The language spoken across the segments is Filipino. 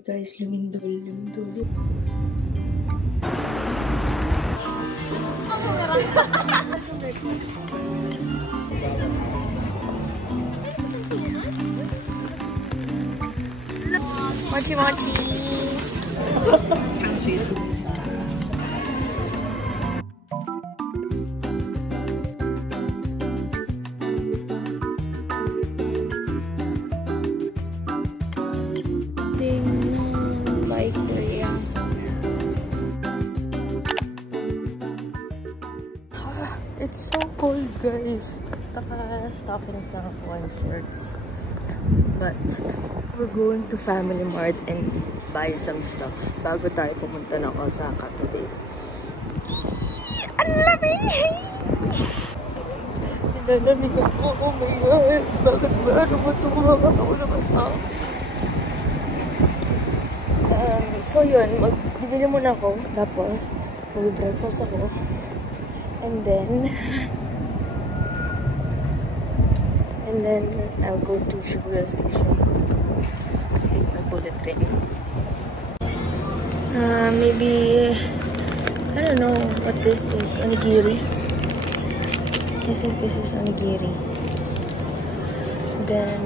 God, guys, lumindol, lumindol. Mochi mochi. Bike area. It's so cold, guys. Naka-stockiness lang ako and shorts. But we're going to Family Mart and buy some stuff bago tayo pumunta ng Osaka today. Ang lamig! Nilalamig ako. Oh my God! Bakit ba? Ano ba ito? Makakatawa na basta. So yun, magbibili muna ako. Tapos, mag-breakfast ako. And then I'll go to Shibuya Station to take my bullet train. Maybe, I don't know what this is. Onigiri. I think this is onigiri. Then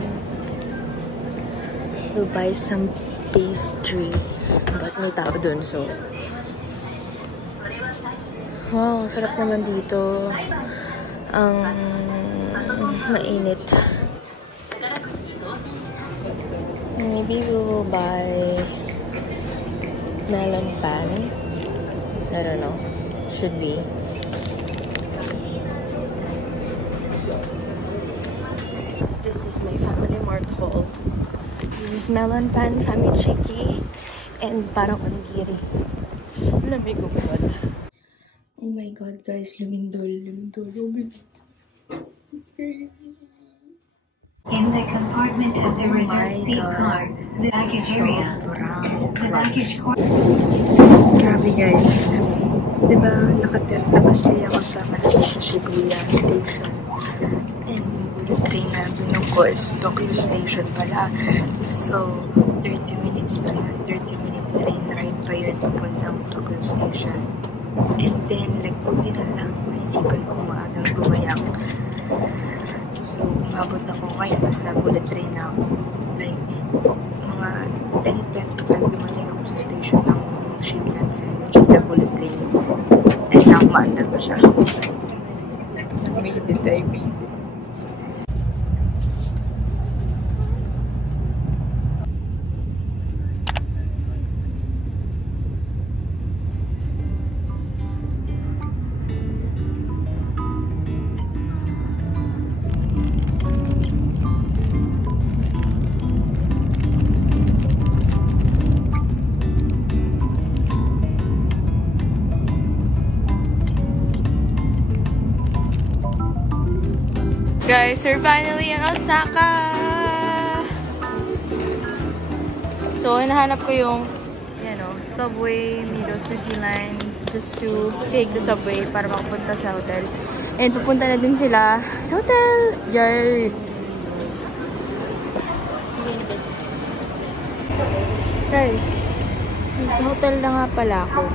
we'll buy some pastry. But may tao dun, so wow, sarap naman dito. Ang mainit. Maybe we will buy melon pan. I don't know. Should be. This is my Family Mart haul. This is melon pan, famichiki, and parang onigiri. Lamig, oh my God. Oh my God, guys, lumindol, lumindol, lumindol. It's crazy. In the compartment of the reserved seat car, the baggage area, the baggage car. Grabe, guys. Diba, nakastay ako sa malapit sa Shibuya Station. And yung bullet train na binong ko is Tokyo Station pala. So, 30 minutes pa yun. 30-minute train ride pa yun papuntang Tokyo Station. And then, buti na lang, naisipan ko maagang gumayak. So, umabot ako ngayon, nasa bullet train na ako. Like, mga 10:25 dumating ako sa station ng Shinkansen, which is the bullet train. And now, maandar pa siya. I made it. Guys, we're finally in Osaka! So, hinahanap ko yung subway, Midotsuki line just to take the subway para makapunta sa hotel. And pupunta na din sila sa hotel! Yay! Guys, sa hotel na nga pala ako.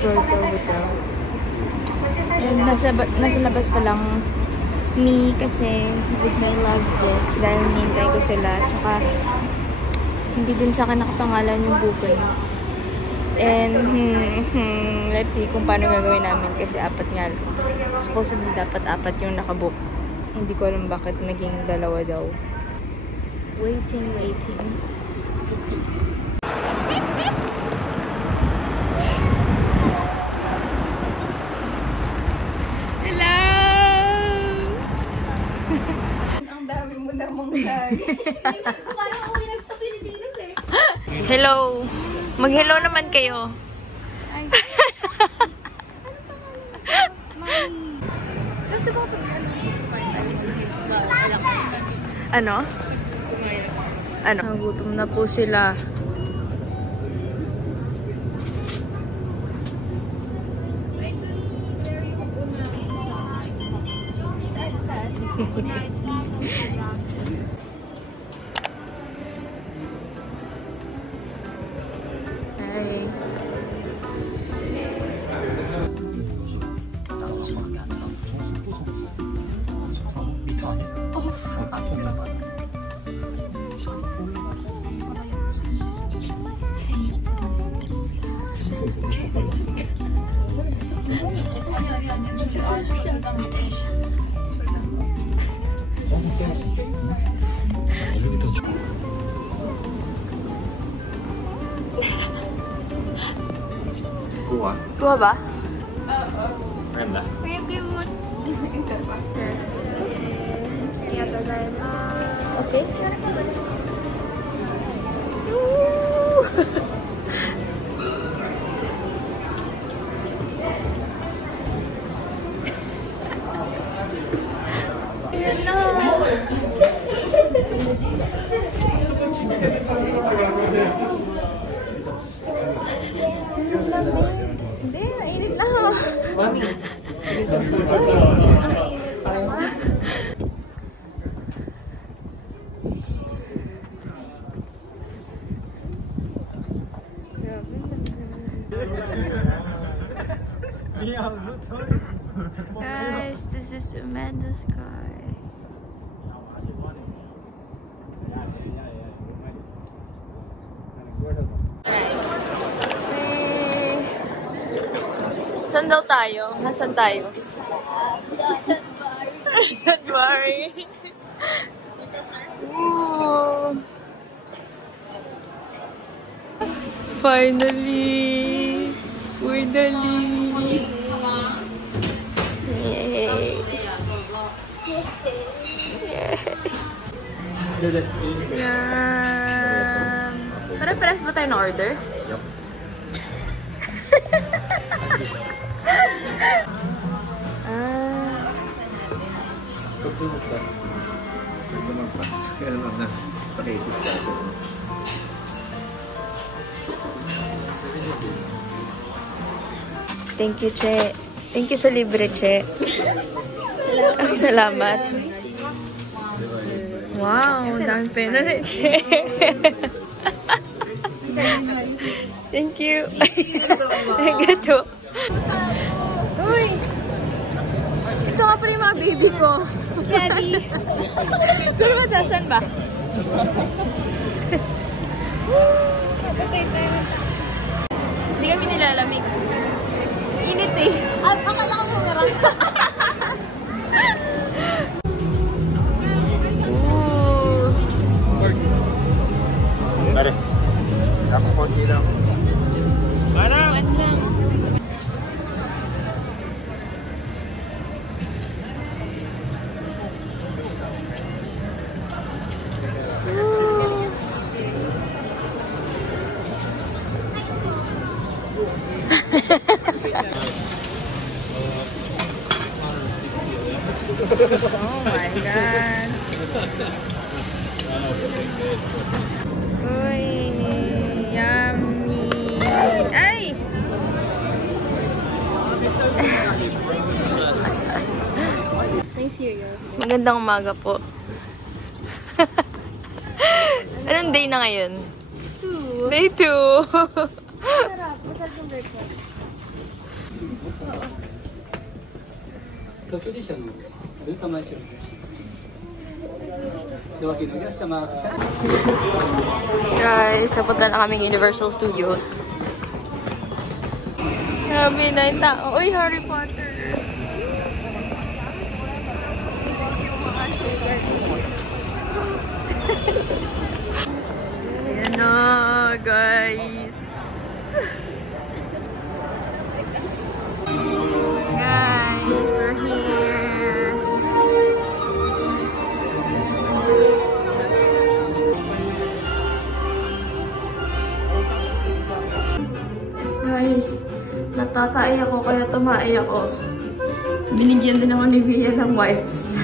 Joytel Hotel. And nasa labas pa lang me kasi with my luggage dahil hinintay ko sila. Tsaka hindi din sa akin nakapangalan yung booking. And let's see kung paano gagawin namin kasi apat nga. Supposedly dapat apat yung nakabook. Hindi ko alam bakit naging dalawa daw. Waiting. Hello. Mag-hello naman kayo. Ay. Ano? Nagutom na po sila. Hi. Kuha ba? Maganda. Thank you. Okay. Ayan na. Hindi, mainit na. Mami. Guys, this is Amanda's car. Saan daw tayo? Nasaan tayo? January. Ooh. Finally! Finally! Yay! Yum! Pare-pares ba tayo ng order? Yup. Thank you, Che. Thank you sa libre, Che. Salamat. Wow, dami pena na, Che. Thank you. Gato. Uy! Ito nga pala yung mga baby ko. Daddy! Saan ba? Saan ba? Hindi kami nilalamig. Init eh. At akala ko bumarang. Ooh. Pare. Ako konti lang. Mana? Oh my God. Uy, yummy. Ay! Magandang umaga po. Anong day na ngayon? Day 2. Masarap. Masarap yung breakfast. 東京電車の文化町をでは、いらっしゃいませ。 Guys, napunta na kaming Universal Studios. Grabe na yung tao. Uy, Harry Potter! Ayan na, guys. Guys, we're here. Guys, natatay ako kaya tumaay ako. Binigyan din ako ni Bia ng wipes.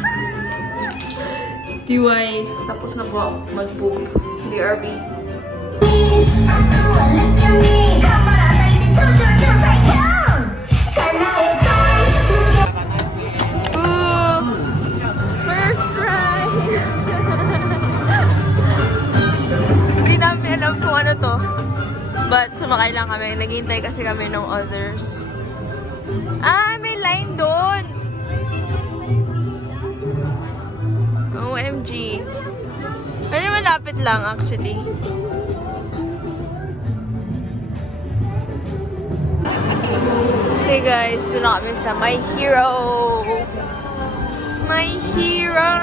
TY, tapos na po mag-poop. BRB. Ooh! First try! Hindi namin alam kung ano to. But sumakay lang kami. Naghihintay kasi kami ng others. Ah, may line doon! OMG. Ano malapit lang actually. Okay guys, doon na kami sa My Hero! My Hero!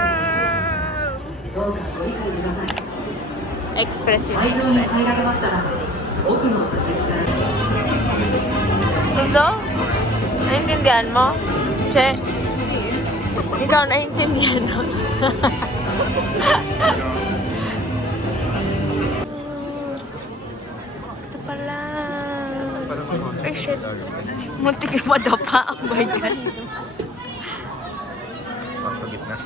Express yun. Express. Ito? Naintindihan mo? Che? Ikaw naintindihan mo? Ito pala. Ay shit. Muntik na madapa ang bayan. Sakto gitna.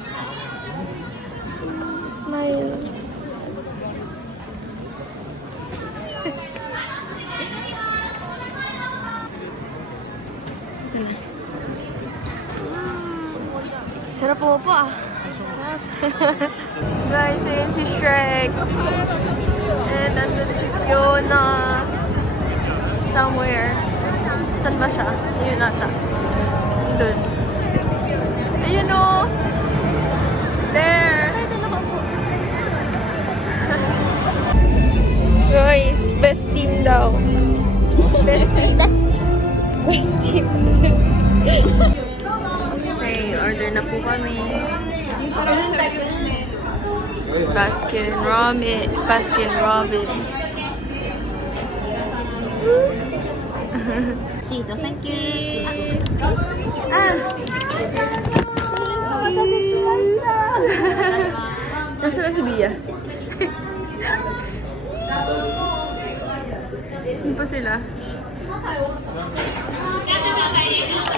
Smile. Sarap po ah. Guys, ayun si Shrek. And andun si Fiona. Somewhere. Saan ba siya? Ayun nata. Doon. Ayun o. There. Guys, best team daw. Best team. Best team. Okay, order na po kami. Baskin Robbins. Baskin Robbins. Sito, thank you. Nasaan na si Bia? Ano pa sila?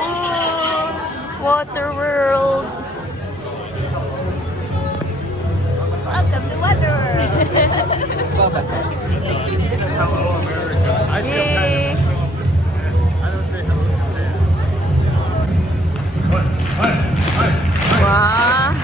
Oh, Water World. Welcome to Water World. Yay! Wow!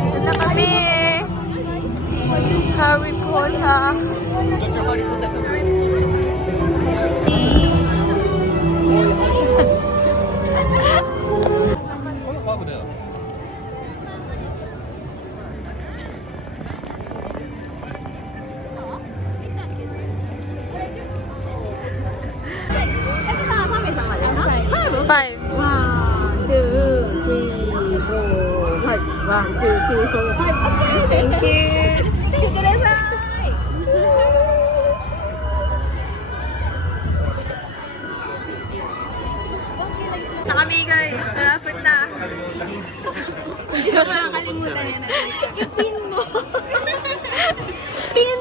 Ito na kami! Harry Potter! Five. 1, 2, 3, 4, 5. 1, 2, 3, 4, 5. Okay. Thank you! 来てください。Na kami guys! Malapit na! Hindi ko makakalimutan yan. I-pin mo. Pin!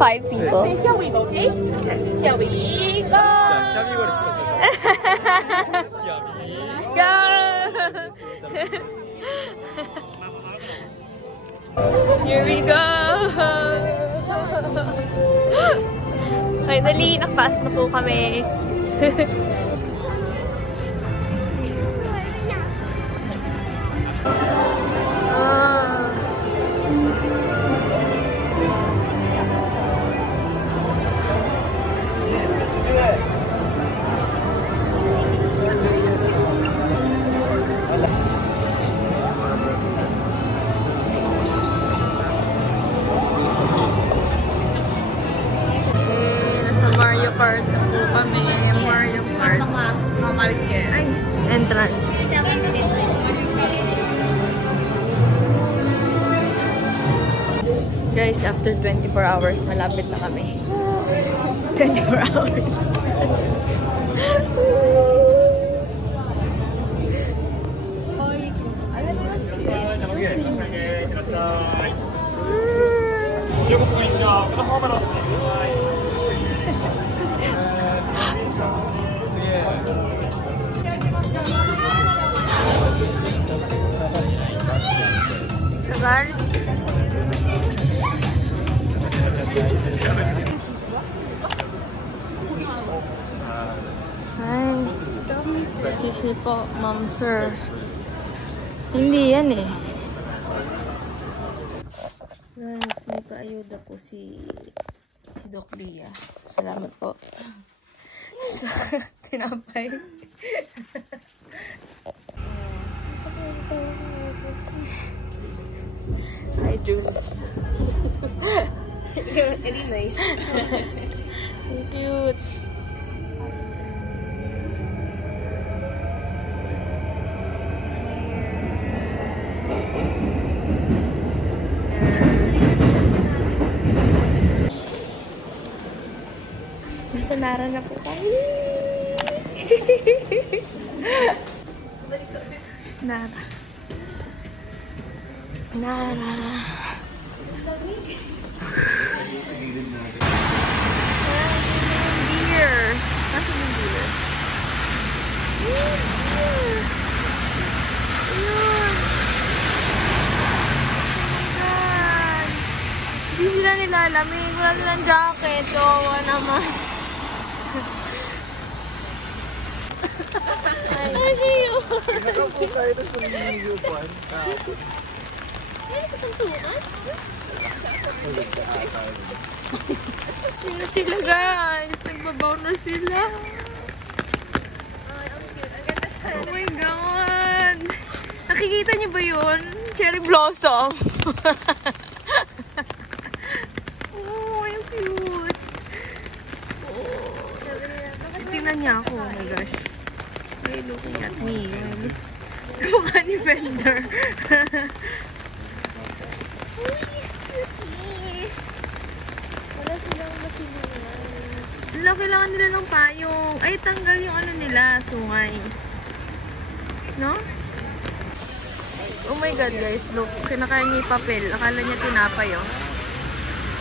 Five people. Here we go, okay? Here we go. Go! Here we go! Finally, nakapasok na po kami. Kart na po kami. Mario Kart. Ay, entrance. Guys, after 24 hours, malapit na kami. 24 hours. Sabar. Hi. Excuse me po, ma'am, sir. Hindi yan eh. Guys, may paayuda po si Doc Bia. Salamat po. Sa tinapay. Hi, Julie. Very nice. Cute. Nasa Nara na po tayo. Nara. Nara. Deer. Nasa yung deer? Ayun. Ayun. Hindi sila nilalamig. Wala silang jacket. Kawawa naman. Ay, Nakaupo tayo sa viewpoint. ay, kasuntukan? Yun na sila, guys. Nagbabaw na sila. Oh my God. Nakikita niyo ba yun? Cherry blossom. Oh, ang cute. Oh. Tingnan niya ako. Oh my gosh. They're looking at me. Mukha ni Fender. Wala silang masilungan. Kailangan nila ng payong. Ay, tanggal yung ano nila. Sungay. No? Oh my God, guys. Look. Kinakain niya yung papel. Akala niya tinapay, oh.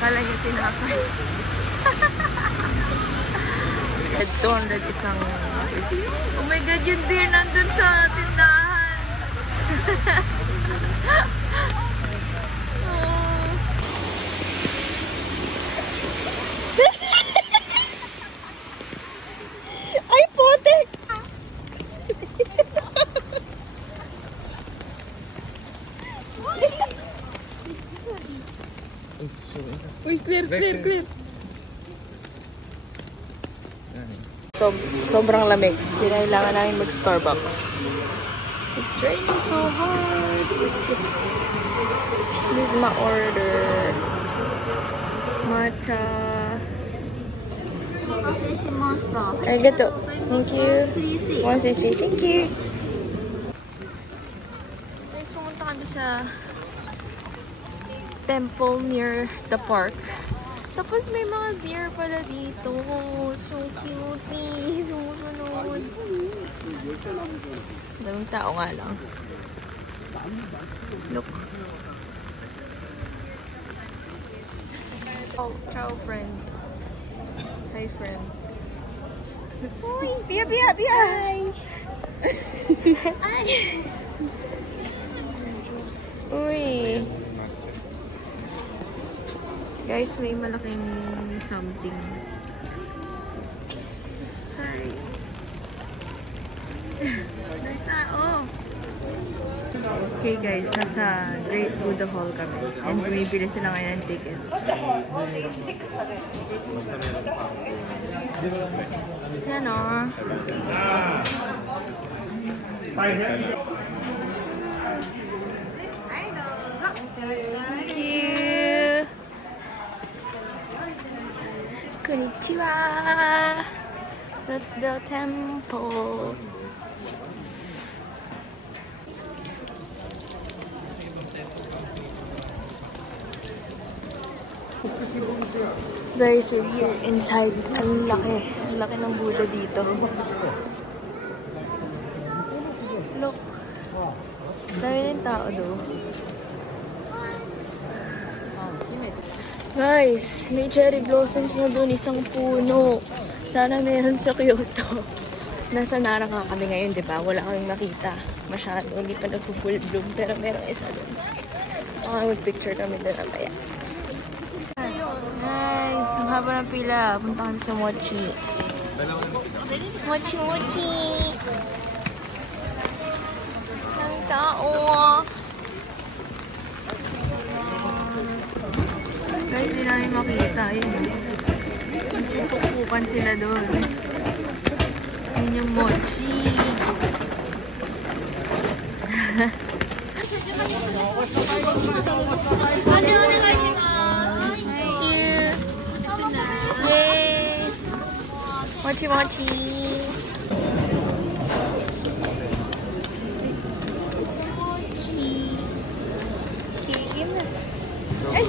Akala niya tinapay. 200 isang... Oh my God, yung deer nandun sa tindahan. Oh. Ay, putik! Uy, clear. Sobrang lamig. Kailangan namin mag-Starbucks. It's raining so hard. This is my order. Matcha. Arigato. Thank you. 133. Thank you. Guys, pumunta kami sa temple near the park. Tapos may mga deer pala dito. So cute. Sumusunod. Daming tao nga lang. Look. Oh, ciao friend. Hi friend. Uy, Bia! Ay! Guys, may malaking something. Hi. May tao. Okay guys, nasa Great Buddha Hall kami. And bumibili sila ngayon ng ticket. Yan o. Thank you. Konnichiwa. That's the temple. Guys, we're here inside. Ang laki. Ang laki ng Buddha dito. Look. Dami rin tao do. Guys, may cherry blossoms na doon. Isang puno. Sana meron sa Kyoto. Nasa Nara nga kami ngayon, di ba? Wala kaming makita. Masyado. Hindi pa nagpo-full bloom. Pero merong isa doon. Mag-picture kami doon namaya. Guys, ang haba ng pila. Punta kami sa Mochi. Mochi, Mochi! Ang tao! Guys, di namin makita. Yun. Nagpupukan sila doon. Yun yung Mochi. Yay! Mochi mochi! Mochi! Tigil na! Ay!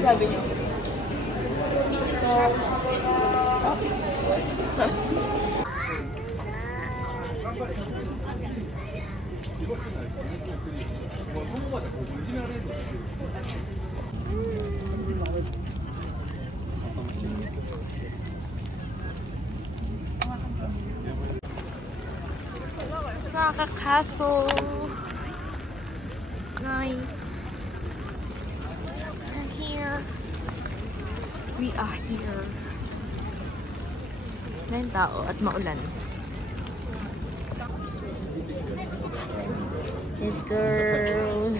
Sabi niyo. Osaka Castle. Nice. And here. We are here. Ngayon tao at maulan. This girl.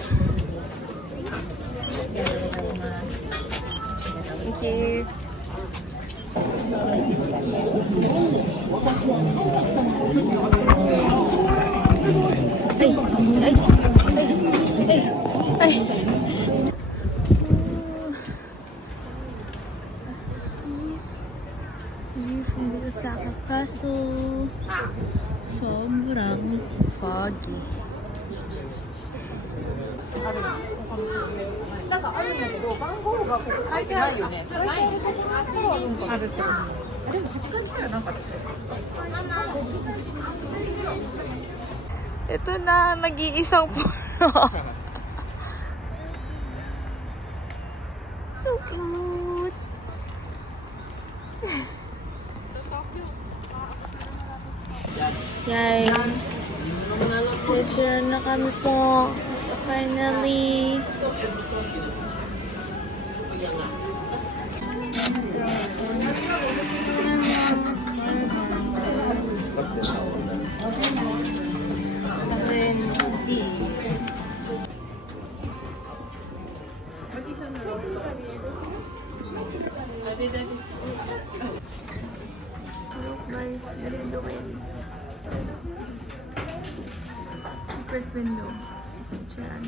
Thank you. Ay, ay, ay, ay, ay. Hindi ko sa Castle. Sobrang foggy. Ito na, nag-iisang puno. So cute. Yay. Picture na kami po. Finally. Look guys, window kayo. Secret window. Diyan.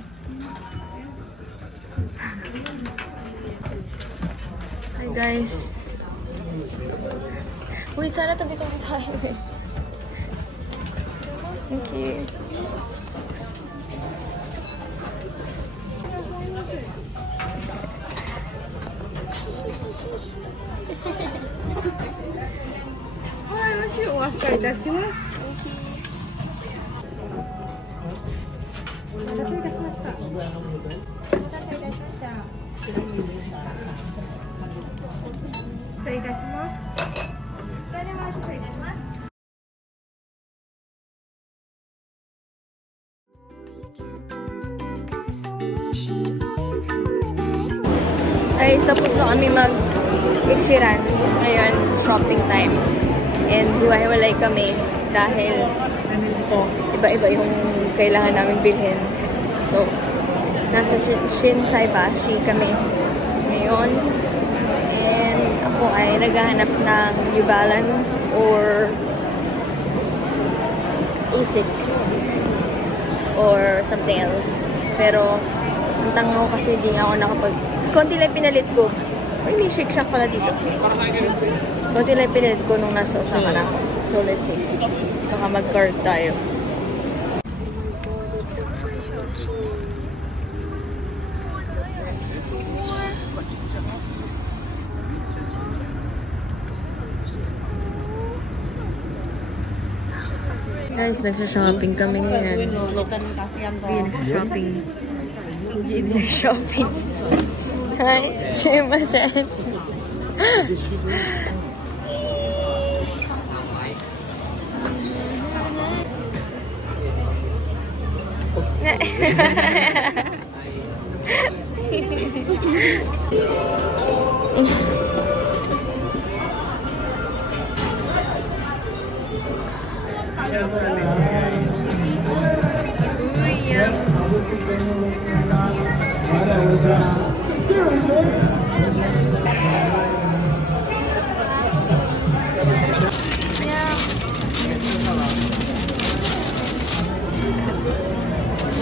Hi guys. Uy, sana tabi-tabi tayo. Thank you. Guys, tapos na kami mag-itsiran. Ngayon, shopping time. And hiwa-hiwalay kami dahil iba-iba yung kailangan namin bilhin. So, nasa Shinsaibashi kami ngayon. And ako ay naghahanap ng New Balance or Asics or something else. Pero, ang tango kasi hindi nga ako nakapag... Konti lang pinalit ko. Ay, may Shake Shack pala dito. Konti lang pinalit ko nung nasa Osaka na ako. So, let's see. Baka mag-card tayo. Guys, nagsa-shopping kami ngayon. Shopping. Hindi shopping. Hi, sumimasen.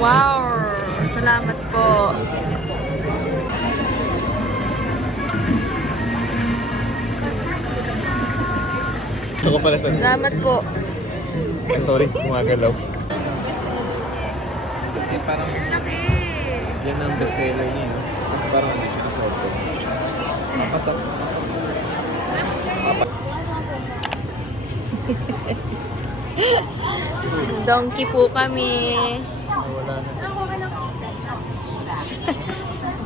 Wow! Salamat po. Ako pala sa... Salamat po. Ay, sorry, gumagalaw. Parang... Laki! Yan ang bestseller niya. Kasi parang hindi siya nasolve. Patok. Donkey po kami.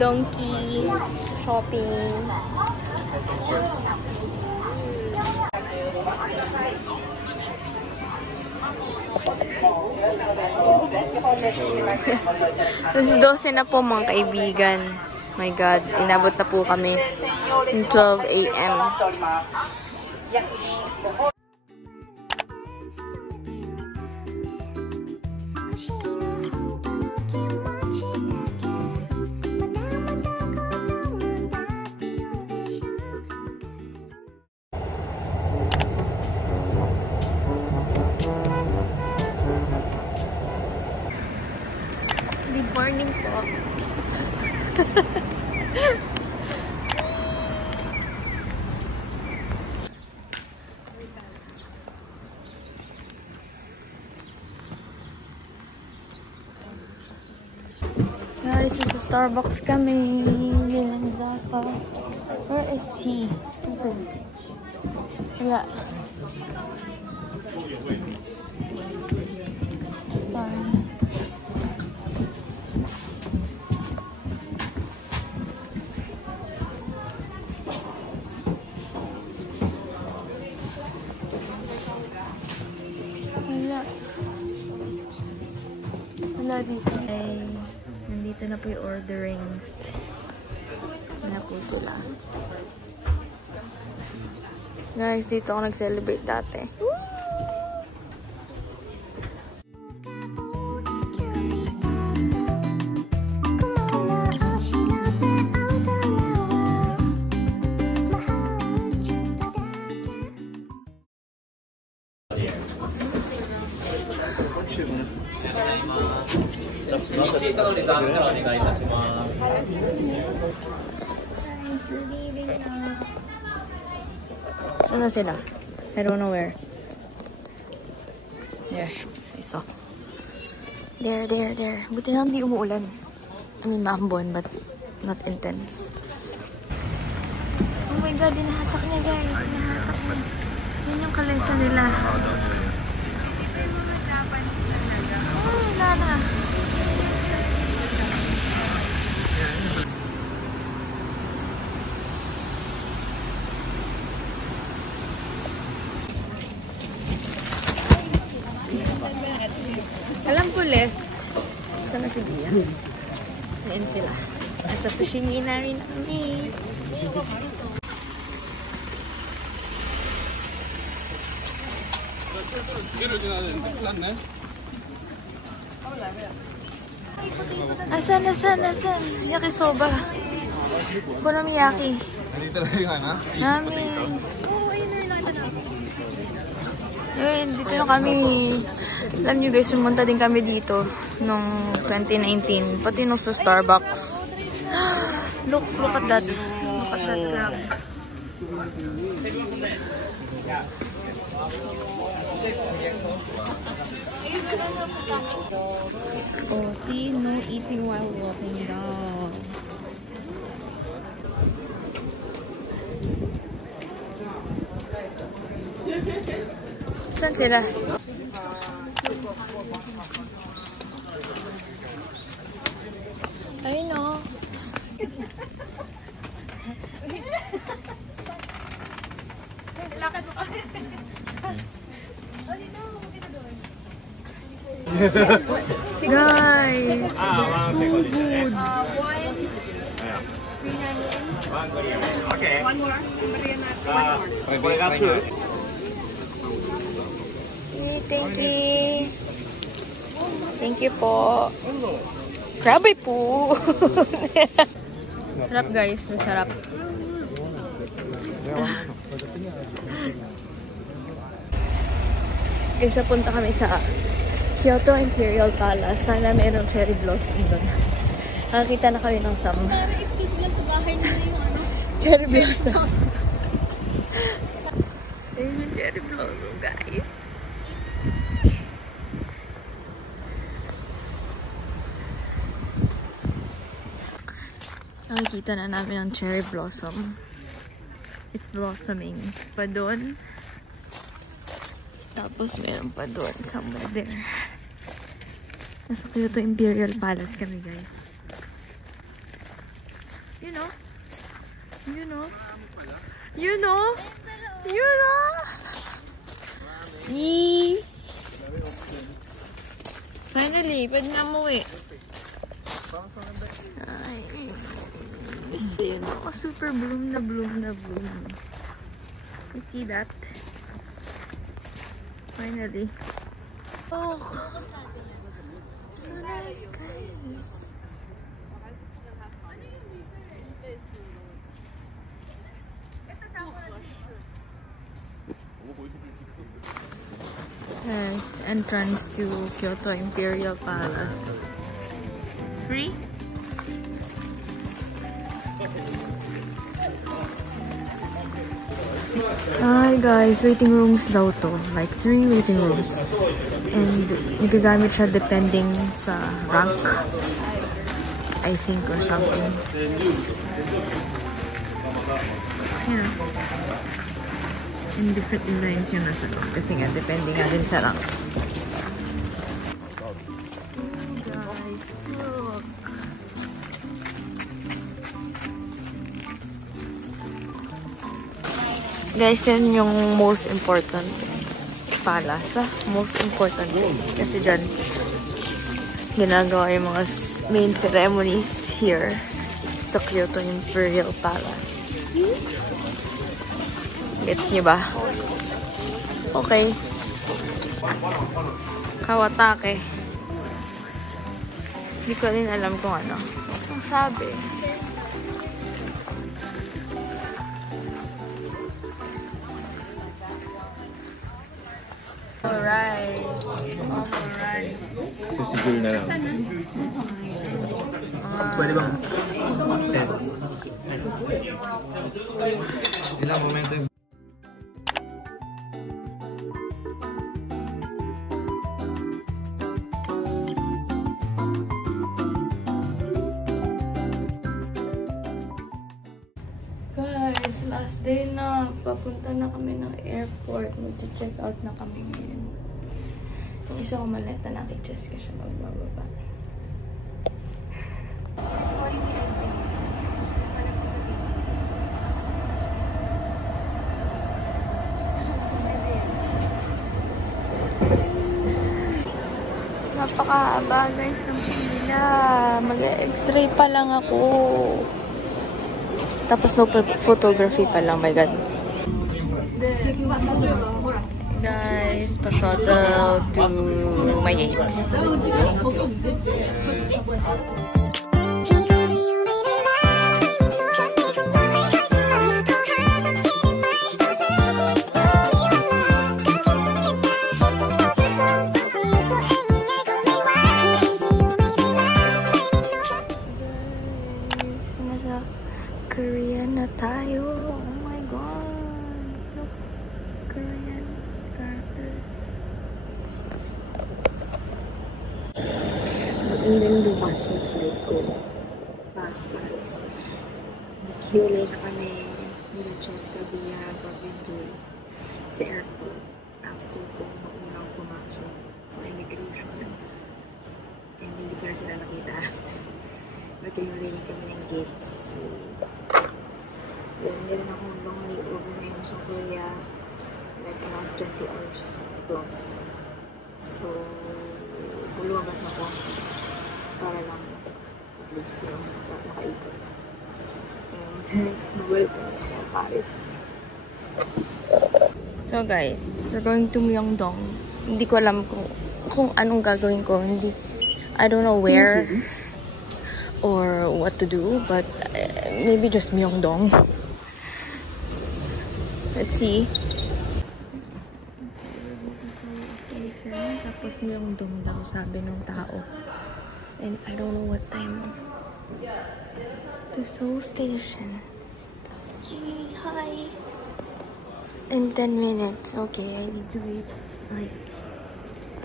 Donkey shopping. Alas 12 na po mga kaibigan. My God, inabot na po kami in 12 AM. Good morning po. Guys, sa Starbucks kami. Nilanzaka. Where is he? Wala. Sorry. Wala dito. Ay, nandito na po yung orderings. Na po sila. Guys, dito ako nag-celebrate dati. Saan na sila? I don't know where. There. I saw. There. Buti na hindi umuulan. I mean, maambon, but not intense. Oh my God, dinahatak niya, guys. Dinahatak niya. Yan yung kalesa nila. Oh, wala na. Alam ko left. Saan na si Dia? Ayan sila. Nasa Fushimi na rin kami. Asan? Yakisoba. Okonomiyaki. Nandito na yung ano? Cheese potato. Yun, dito na kami. Alam nyo guys, sumunta din kami dito nung 2019. Pati nung sa Starbucks. Look at that. Look at that crab. Oh, see, no eating while walking dog. Saan sila? Ayun o. Guys! Thank you. Thank you po. Grabe po. Sarap guys, masarap. Guys, napunta kami sa Kyoto Imperial Palace. Sana mayroong cherry blossom doon. Nakakita na kami ng some cherry blossom. Ayun yung cherry blossom guys. Nakikita na namin ang cherry blossom. It's blossoming pa doon. Tapos meron pa doon somewhere there. Nasa Kyoto Imperial Palace kami guys. You know? Yee! Finally, pwede na umuwi. Ay, see, super bloom na bloom. You see that? Finally. Oh! So nice, guys. There's entrance to Kyoto Imperial Palace. Free? Hi guys, waiting rooms daw to. Like 3 waiting rooms. And magagamit siya depending sa rank, I think, or something. You know. And different designs yung nasa loob. Kasi nga, depending nga din sa rank. Guys, look. Guys, yan yung most important palace. Most important thing. Kasi dyan, ginagawa yung mga main ceremonies here sa Kyoto Imperial Palace. Gets nyo ba? Okay. Kawatake. Hindi ko din alam kung ano. Ang sabi. Alright. Alright. Sisigil na lang. Pwede bang? Ilang momento yung Guys, last day na. Papunta na kami ng airport. Mag-check out na kami ngayon. Yung isa ko maleta na kay Jessica siya magbababa. Napakahaba guys ng pila. Mag-x-ray pa lang ako. Tapos no photography pa lang. My God. Guys, pa-shuttle to my gate. Guys, nasa Korea na tayo. Oh my God. Look, Korean characters. And then bukas yung flight ko. Paris. Naghiwalay na kami nila Cheska, Bia, Gavin, sa airport. After ko unang pumasok sa immigration. And hindi ko na sila nakita after. Naghiwalay na kami ng gate. So, yun, meron ako hanggang layover na yun sa Korea. Like around 20 hours plus. So, buluwagas ako para lang at least yung makaikot. And mabalik na ako sa Paris. So guys, we're going to Myeongdong. Hindi ko alam kung anong gagawin ko. I don't know where or what to do, but maybe just Myeongdong. Let's see. Tapos Myeongdong daw, sabi ng tao. And I don't know what time. To Seoul Station. Okay, hi. In 10 minutes. Okay, I need to wait like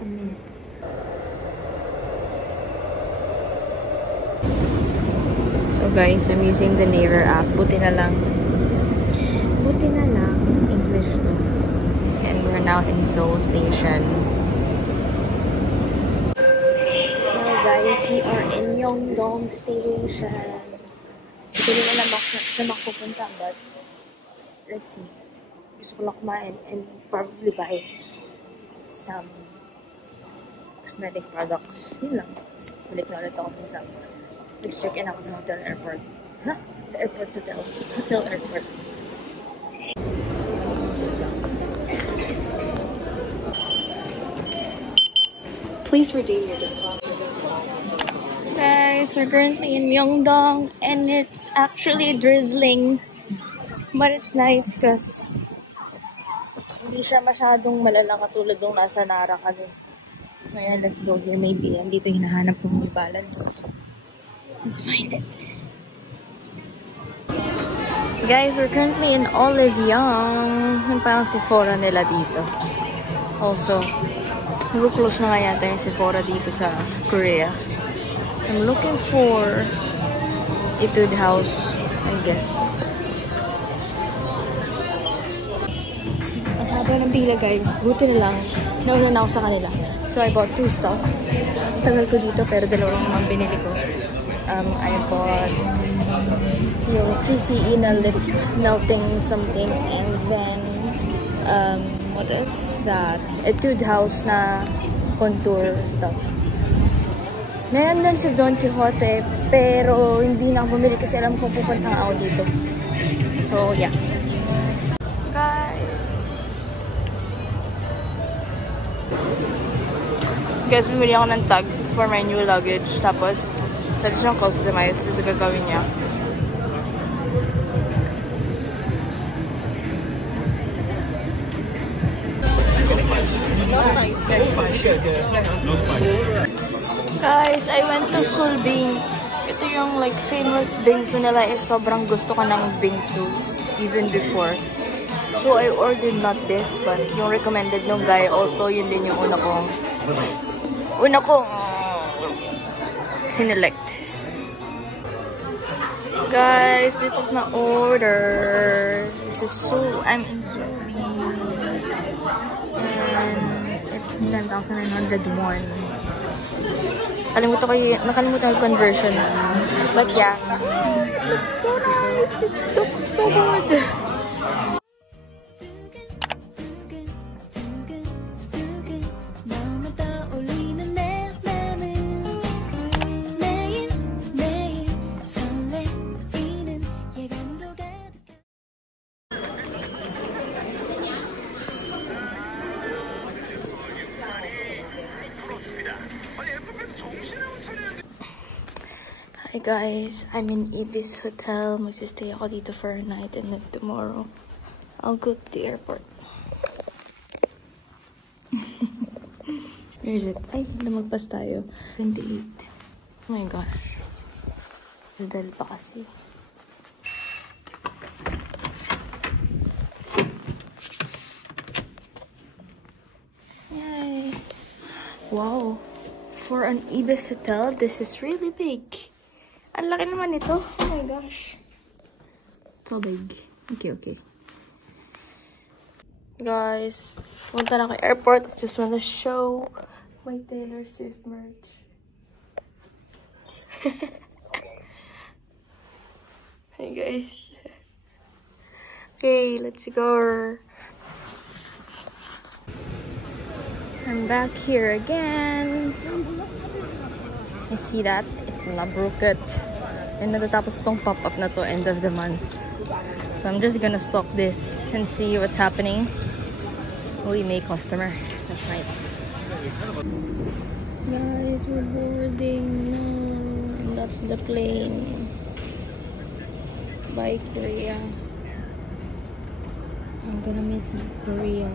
a minute. So guys, I'm using the Naver app. Buti na lang English to. And we're now in Seoul Station. Now guys, we are in Myeongdong Station. Hindi ko alam saan mapupunta, but let's see. Gusto ko lang kumain and probably buy some cosmetic products. Yun lang. Tapos balik na ulit ako dun sa check-in ako sa hotel airport. Ha? Sa airport hotel. Hotel airport. Please redeem your deposit. Guys, we're currently in Myeongdong and it's actually drizzling. But it's nice because hindi siya masyadong malala katulad nung nasa Nara kami. Kaya let's go here. Maybe andito hinahanap kong New Balance. Let's find it. Guys, we're currently in Oliveyoung. Yung parang Sephora nila dito. Also, nag-close na nga yata yung Sephora dito sa Korea. I'm looking for Etude House, I guess. Ang haba ng pila guys. Buti na lang. Nauna na ako sa kanila. So I bought 2 stuff. Ang tagal ko dito pero dalawa lang naman binili ko. I bought yung 3CE na lip melting something, and then what is that? Etude House na contour stuff. Meron din sa Don Quixote, pero hindi na ako bumili kasi alam ko pupunta ako dito. So yeah. Guys, bumili ako ng tag for my new luggage. Tapos pwede siyang customize sa gagawin niya. Guys, I went to Sulbing. Ito yung like famous bingsu nila. Sobrang gusto ko ng bingsu even before. So I ordered not this, but yung recommended nung guy also, yun din yung una kong sinelect. Guys, this is my order. This is I'm in Sulbing. And it's 10,900 won. Nakalimutan yung conversion. But yeah. It looks so nice. It looks so good. Hi guys, I'm in Ibis Hotel. Magsistay ako dito for a night and then tomorrow I'll go to the airport. Where is it? Ay, lumagpas tayo. 28. Oh my gosh. Dal pa kasi. Yay! Wow! For an Ibis Hotel, this is really big. Ang laki naman ito. Oh my gosh. So big. Okay. Guys, punta na kay airport. I just wanna show my Taylor Swift merch. Hey guys. Okay, let's go. I'm back here again. You see that? It's Mabrookit. And natatapos itong pop-up na to end of the month. So I'm just gonna stock this and see what's happening. We may customer. That's nice. Guys, we're boarding. And that's the plane. Bye, Korea. I'm gonna miss Korea.